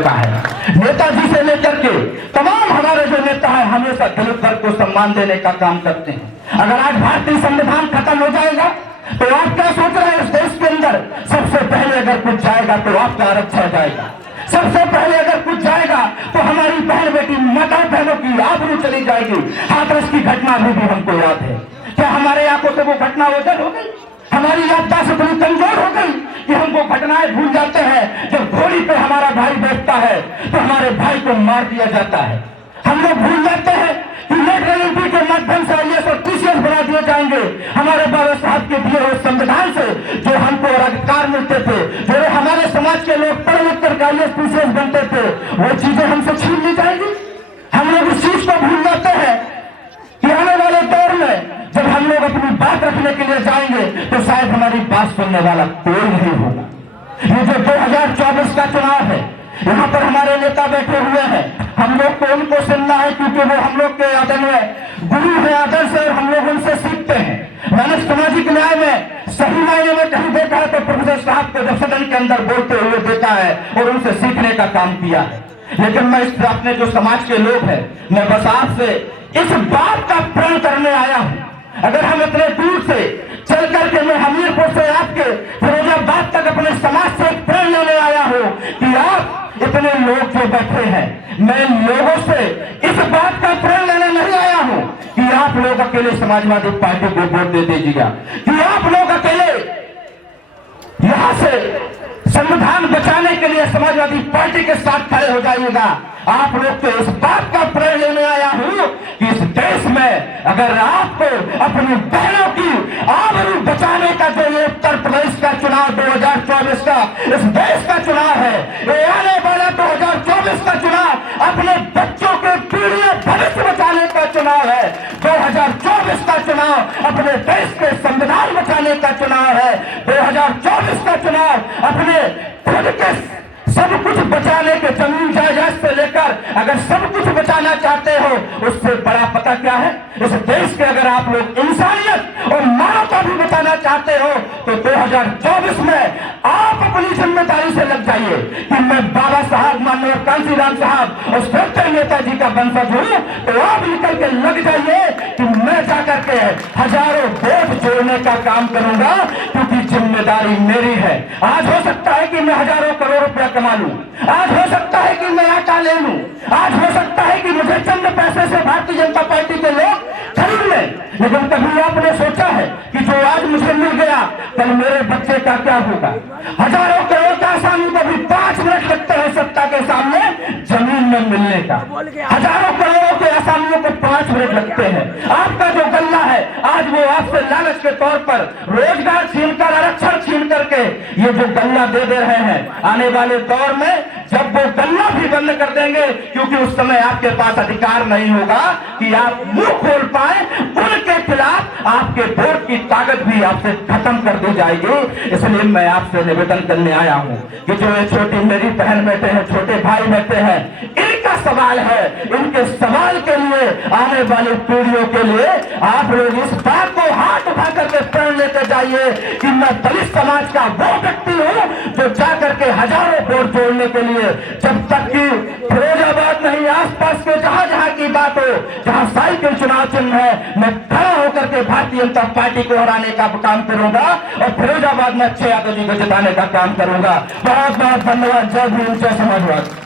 का है। नेताजी से लेकर के तमाम हमारे जो नेता है हमेशा दलित वर्ग को सम्मान देने का काम करते हैं। अगर आज भारतीय संविधान खत्म हो जाएगा तो आप क्या सोच रहे हैं? इस देश के अंदर सबसे पहले अगर कुछ जाएगा तो आपका आरक्षण जाएगा। सबसे पहले अगर कुछ जाएगा तो हमारी बहन बेटी माता बहनों की आबरू चली जाएगी। हाथरस की घटना भी हमको याद है। क्या हमारे आंखों से वो घटना ओझल हो गई? हमारी याददाश्त इतनी कमजोर हो गई कि हम वो घटनाएं भूल जाते हैं। जब घोड़ी पे हमारा भाई बैठता है तो हमारे भाई को मार दिया जाता है। हम लोग भूल जाते हैं कि नेट रणनीति के माध्यम से आईएएस और टीसीएस बना दिए जाएंगे। हमारे बाबा साहब के दिए हुए संविधान से जो हमको अधिकार मिलते थे, जो हमारे समाज के लोग पढ़ लिख कर आईएएस टीसीएस बनते थे, वो चीजें हमसे छीन ली जाएंगी। हम लोग इस चीज को भूल जाते हैं कि आने वाले दौर में जब हम लोग अपनी बात रखने के लिए जाएंगे तो शायद हमारी बात सुनने वाला कोई नहीं होगा। ये जो 2024 का चुनाव है, यहाँ पर हमारे नेता बैठे हुए हैं। हम लोग को उनको सुनना है क्योंकि वो हम लोग के आदरणीय गुरु है, आदर्श है और हम लोग उनसे सीखते हैं। मैंने सामाजिक न्याय में सही मायने में कहीं देखा है तो प्रोफेसर साहब को जब सदन के अंदर बोलते हुए देखा है और उनसे सीखने का काम किया है। लेकिन मैं इस अपने जो समाज के लोग हैं, मैं बस आपसे इस बात का प्रण करने आया हूं। अगर हम इतने दूर से चल करके मैं हमीरपुर से आपके फिरोजाबाद तक अपने समाज से एक प्रण लेने आया हूं कि आप इतने लोग जो बैठे हैं, मैं लोगों से इस बात का प्रण लेने नहीं आया हूं कि आप लोग अकेले समाजवादी पार्टी को वोट दे दीजिएगा, कि आप लोग अकेले यहां से संविधान बचाने के लिए समाजवादी पार्टी के साथ खड़े हो जाइएगा। आप लोग तो इस बात का प्रण लेने आया हूं कि इस देश में अगर आपको अपनी बहनों की आबरू बचाने का जो ये उत्तर प्रदेश का चुनाव 2024 का इस देश का चुनाव है, ये आने वाला 2024 का चुनाव अपने बच्चों के पीढ़ी भविष्य बचाने का चुनाव है। 2024 का चुनाव अपने देश के संविधान बचाने का चुनाव है। 2024 का चुनाव अपने खुद के सब कुछ बचाने के, जमीन जायदाद से लेकर अगर सब कुछ बचाना चाहते हो, उससे बड़ा पता क्या है? इस देश के अगर आप लोग इंसानियत और मानवता भी बचाना चाहते हो तो 2024 में आप अपनी जिम्मेदारी से लग जाइए कि मैं बाबा साहब माननीय कांशीराम साहब और श्रद्धेय नेताजी का वंशज हूं। तो आप निकल के लग जाइए कि मैं जाकर के हजारों वोट जोड़ने का काम करूंगा, क्योंकि जिम्मेदारी मेरी है। आज हो सकता है कि मैं हजारों करोड़ रुपया कमा लूं, आज हो सकता है कि मैं आटा ले लूं, आज हो सकता है कि मुझे चंद पैसे से भारतीय जनता पार्टी के लोग खरीद लें, लेकिन कभी आपने सोचा है कि जो आज मुझे मिल गया कल मेरे बच्चे का क्या होगा? हजारों करोड़ का आसामी को भी 5 मिनट लगते हैं सत्ता के सामने जमीन में मिलने का। हजारों करोड़ों के आसामियों को 5 मिनट लगते हैं। आपका जो गल्ला है आज वो आपसे लालच के तौर पर रोजगार छीनकर, आरक्षण छीन करके ये जो गल्ला दे रहे हैं, आने वाले दौर में जब वो गल्ला भी बंद कर देंगे, क्योंकि उस समय आपके पास अधिकार नहीं होगा कि आप मुंह खोल पाए, उनके खिलाफ आपके वोट की ताकत भी आपसे खत्म कर दी जाएगी। इसलिए मैं आपसे निवेदन करने आया हूं कि जो ये छोटी मेरी बहन बैठे हैं, छोटे भाई बैठे हैं, इनका सवाल है, इनके सवाल के लिए आने वाली पीढ़ियों के लिए आप लोग इस बात को हाथ उठा करके प्रण लेते जाइए कि मैं दलित समाज का वो व्यक्ति हूं जो जाकर के हजारों वोट जोड़ने के लिए, जब तक कि फिरोजाबाद नहीं आसपास के जहां जहां की बात हो, जहां साइकिल चुनाव चिन्ह है, मैं खड़ा होकर के भारतीय जनता पार्टी को हराने का काम करूंगा और फिरोजाबाद में अच्छे यादव जी को जिताने का काम करूंगा। बहुत बहुत धन्यवाद। जय भीम, जय समाजवाद।